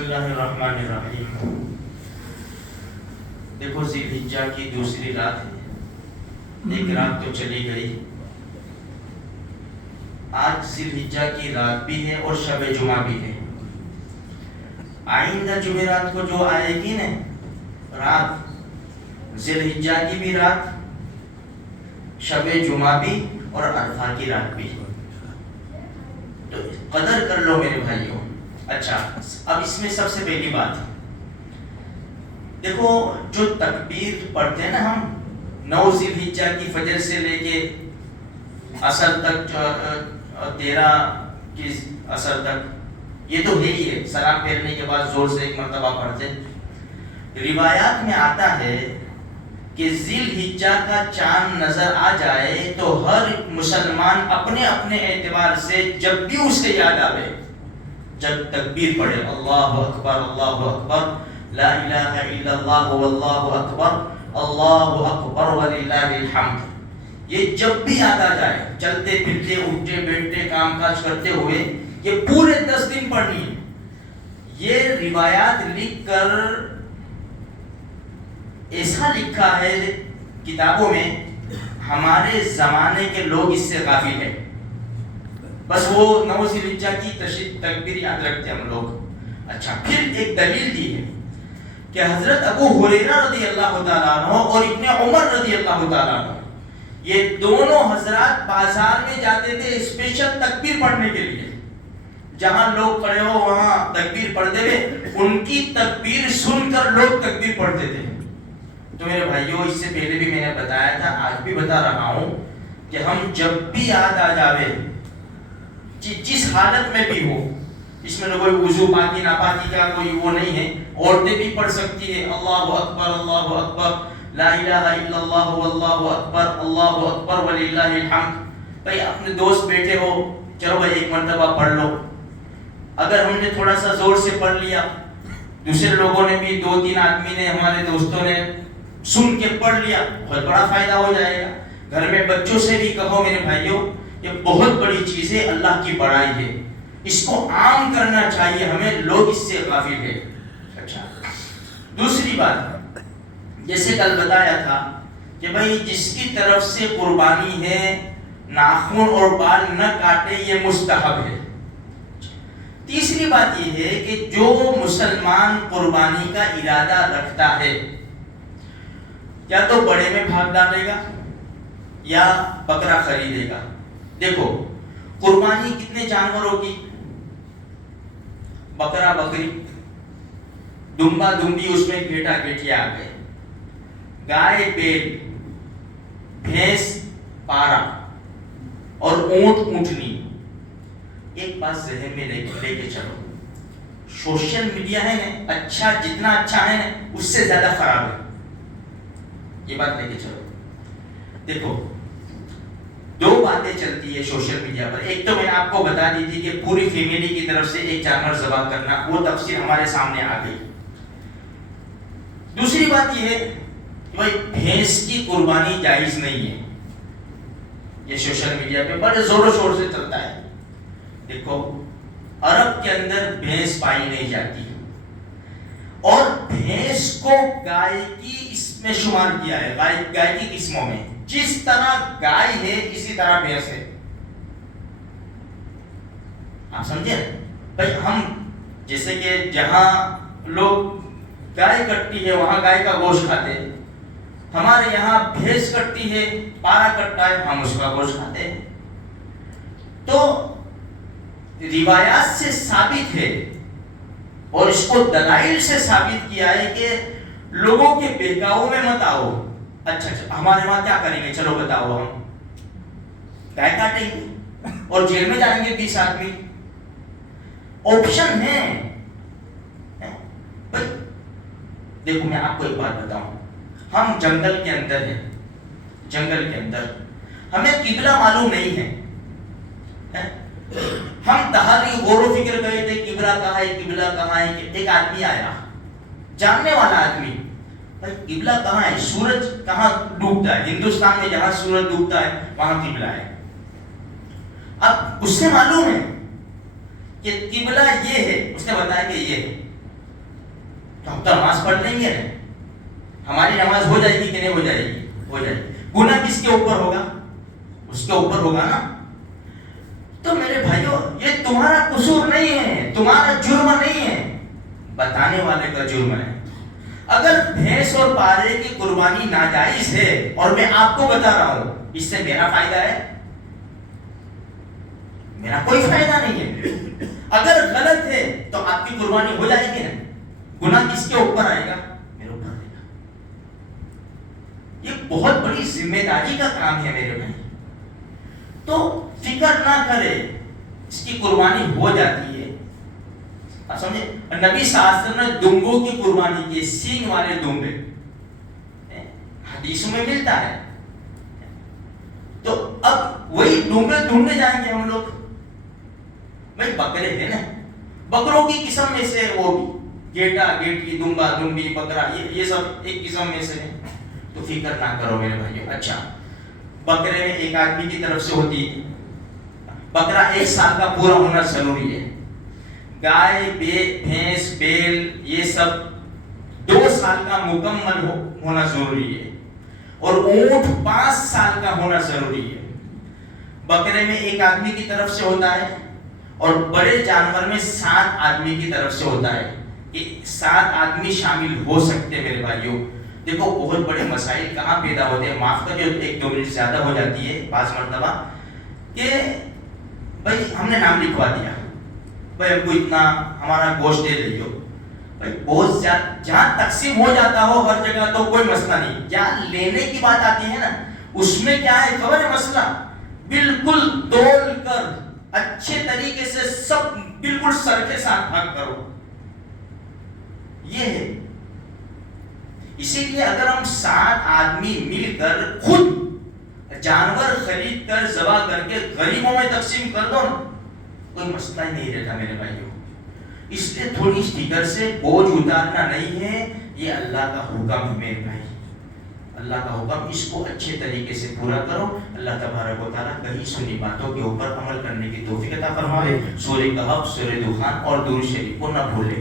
بسم اللہ الرحمن الرحیم۔ دیکھو ذی الحجہ کی دوسری رات ہے، ایک رات تو چلی گئی، آج ذی الحجہ کی رات بھی ہے اور شب جمعہ بھی ہے۔ آئندہ جمعرات کو جو آئے گی نا رات، ذی الحجہ کی بھی رات، شب جمعہ بھی اور عرفہ کی رات بھی، تو قدر کر لو میرے بھائیوں۔ اچھا، اب اس میں سب سے پہلی بات دیکھو، جو تکبیر پڑھتے ہیں نا ہم 9 ذی الحجہ کی فجر سے لے کے عصر تک، 13 کی عصر تک، یہ تو ہے ہی ہے، سلام پھیرنے کے بعد زور سے ایک مرتبہ پڑھتے۔ روایات میں آتا ہے کہ ذی الحجہ کا چاند نظر آ جائے تو ہر مسلمان اپنے اپنے اعتبار سے جب بھی اسے یاد آئے، جب تکبیر پڑھے، اللہ اکبر اللہ اکبر لا الہ الا اللہ واللہ اکبر وللہ الحمد، یہ جب بھی یاد آ جائے، چلتے پھرتے اٹھتے بیٹھتے کام کاج کرتے ہوئے یہ پورے 10 دن پڑھنی ہے۔ یہ روایات لکھ کر ایسا لکھا ہے کتابوں میں، ہمارے زمانے کے لوگ اس سے غافل ہیں، بس وہ 9 ذی الحجہ کی تکبیر یاد رکھتے ہم لوگ۔ اچھا، پھر ایک دلیل دی ہے کہ حضرت ابو ہریرہ رضی اللہ تعالیٰ عنہ اور ابن عمر رضی اللہ تعالیٰ عنہ، یہ دونوں حضرات بازار میں جاتے تھے اسپیشل تکبیر پڑھنے کے لیے، جہاں لوگ کھڑے ہو وہاں تکبیر پڑھتے ہوئے ان کی تکبیر سن کر لوگ تکبیر پڑھتے تھے۔ تو میرے بھائیوں، اس سے پہلے بھی میں نے بتایا تھا، آج بھی بتا رہا ہوں کہ ہم جب بھی یاد آ جاوے، جس حالت میں بھی ہو، اس میں کوئی وضو پاکی ناپاکی کا کوئی وہ نہیں ہے، عورتیں بھی پڑھ سکتی ہے، اللہ اکبر لا الہ الا اللہ واللہ اکبر وللہ الحمد۔ بھائی اپنے دوست بیٹھے ہو، چلو بھائی ایک مرتبہ پڑھ لو، اگر ہم نے تھوڑا سا زور سے پڑھ لیا، دوسرے لوگوں نے بھی 2-3 آدمی نے، ہمارے دوستوں نے سن کے پڑھ لیا، بہت بڑا فائدہ ہو جائے گا۔ گھر میں بچوں سے بھی کہو میرے بھائیوں، یہ بہت بڑی چیز ہے، اللہ کی بڑائی ہے، اس کو عام کرنا چاہیے ہمیں، لوگ اس سے غافل ہیں۔ اچھا، دوسری بات، جیسے کل بتایا تھا کہ بھائی جس کی طرف سے قربانی ہے ناخن اور بال نہ کاٹے، یہ مستحب ہے۔ تیسری بات یہ ہے کہ جو مسلمان قربانی کا ارادہ رکھتا ہے، یا تو بڑے میں بھاگ ڈالے گا یا بکرا خریدے گا۔ دیکھو، قربانی کتنے جانوروں کی، بکرا بکری، دمبا دمبی، اس میں گھیٹا گھیٹیا آ گئے، گائے بیل، بھینس پارا اور اونٹ اونٹنی۔ ایک بات ذہن میں لے کے چلو، سوشل میڈیا ہے نا، اچھا جتنا اچھا ہے نا اس سے زیادہ خراب ہے، یہ بات لے کے چلو۔ دیکھو، 2 باتیں چلتی ہے سوشل میڈیا پر، ایک تو میں نے آپ کو بتا دی تھی کہ پوری فیملی کی طرف سے ایک جانور ذبح کرنا، وہ تفصیل ہمارے سامنے آ گئی۔ دوسری بات یہ ہے کہ بھائی بھینس کی قربانی جائز نہیں ہے، یہ سوشل میڈیا پہ بڑے زور و شور سے چلتا ہے۔ دیکھو، عرب کے اندر بھینس پائی نہیں جاتی، اور بھینس کو گائے کی اس میں شمار کیا ہے، گائے کی قسموں میں، جس طرح گائے ہے اسی طرح بھینس ہے۔ آپ سمجھے بھائی، ہم جیسے کہ جہاں لوگ گائے کٹتی ہے وہاں گائے کا گوشت کھاتے ہیں، ہمارے یہاں بھینس کٹتی ہے، پارا کٹتا ہے، ہم اس کا گوشت کھاتے ہیں۔ تو روایات سے ثابت ہے اور اس کو دلائل سے ثابت کیا ہے کہ لوگوں کے بہکاؤ میں مت آؤ۔ اچھا، ہمارے وہاں کیا کریں گے، چلو بتاؤ، ہم گائے کاٹیں گے اور جیل میں جائیں گے 20 آدمی، آپشن ہے۔ دیکھو، میں آپ کو ایک بات بتاؤں، ہم جنگل کے اندر ہیں، جنگل کے اندر ہمیں قبلہ معلوم نہیں ہے، ہم تحری غور و فکر گئے تھے قبلہ کہاں ہے، قبلہ کہاں ہے، کہ ایک آدمی آیا، جاننے والا آدمی، بھائی قبلہ کہاں ہے، سورج کہاں ڈوبتا ہے، ہندوستان میں جہاں سورج ڈوبتا ہے وہاں قبلہ ہے۔ اب اس سے معلوم ہے کہ قبلہ یہ ہے، اس نے بتایا کہ یہ ہے، تو ہم تو نماز پڑھ لیں گے نا، ہماری نماز ہو جائے گی کہ نہیں ہو جائے گی؟ ہو جائے گی۔ گناہ کس کے اوپر ہوگا؟ اس کے اوپر ہوگا نا۔ تو میرے بھائیوں یہ تمہارا قصور نہیں ہے، تمہارا جرم نہیں ہے، بتانے والے کا جرم ہے۔ اگر بھینس اور پارے کی قربانی ناجائز ہے اور میں آپ کو بتا رہا ہوں، اس سے میرا فائدہ ہے؟ میرا کوئی فائدہ نہیں ہے۔ اگر غلط ہے تو آپ کی قربانی ہو جائے گی نا، گناہ کس کے اوپر آئے گا؟ میرے اوپر آئے گا۔ یہ بہت بڑی ذمہ داری کا کام ہے میرے بھائی، تو فکر نہ کرے، اس کی قربانی ہو جاتی ہے۔ آپ سمجھے؟ نبی صلی اللہ علیہ وسلم نے دمبوں کی قربانی کی، سینگ والے دمبے، حدیثوں میں ملتا ہے۔ تو اب وہی دمبے ڈھونڈنے جائیں گے ہم لوگ؟ بھائی بکرے ہیں نا، بکروں کی قسم میں سے وہ بھی گیٹا گیٹی دمبا دمبی بکرا یہ سب ایک قسم میں سے ہیں، تو فکر نہ کرو میرے بھائیو۔ اچھا بکرے میں ایک آدمی کی طرف سے ہوتی ہے، بکرا 1 سال کا پورا ہونا ضروری ہے، گائے بھینس بیل یہ سب 2 سال کا مکمل ہونا ضروری ہے، اور اونٹ 5 سال کا ہونا ضروری ہے۔ بکرے میں 1 آدمی کی طرف سے ہوتا ہے، اور بڑے جانور میں 7 آدمی کی طرف سے ہوتا ہے، کہ 7 آدمی شامل ہو سکتے ہیں میرے بھائیوں۔ دیکھو بہت بڑے مسائل کہاں پیدا ہوتے ہیں، معاف کریے 1-2 منٹ زیادہ ہو جاتی ہے بعض مرتبہ، کہ بھائی ہم نے نام لکھوا دیا، بھائی ہم کو اتنا ہمارا گوشت دے دئیو، بھائی بہت زیادہ جہاں تقسیم ہو جاتا ہو ہر جگہ تو کوئی مسئلہ نہیں، جہاں لینے کی بات آتی ہے نا، اس میں کیا ہے خبر ہے مسئلہ؟ بالکل تول کر اچھے طریقے سے سب بالکل سر کے ساتھ بھاگ کرو، یہ ہے۔ اسی لیے اگر ہم 7 آدمی مل کر خود جانور خرید کر ذبح کر کے غریبوں میں تقسیم کر دو نا، کوئی مسئلہ ہی نہیں رہتا میرے بھائیوں۔ اس لیے تھوڑی فکر سے بوجھ اتارنا نہیں ہے، یہ اللہ کا حکم ہے میرے بھائی، اللہ کا حکم، اس کو اچھے طریقے سے پورا کرو۔ اللہ تبارک و تعالیٰ کہیں سنی باتوں کے اوپر عمل کرنے کی توفیق عطا فرمائے۔ سورہ کہف، سورہ دخان اور درود شریف کو نہ بھولے۔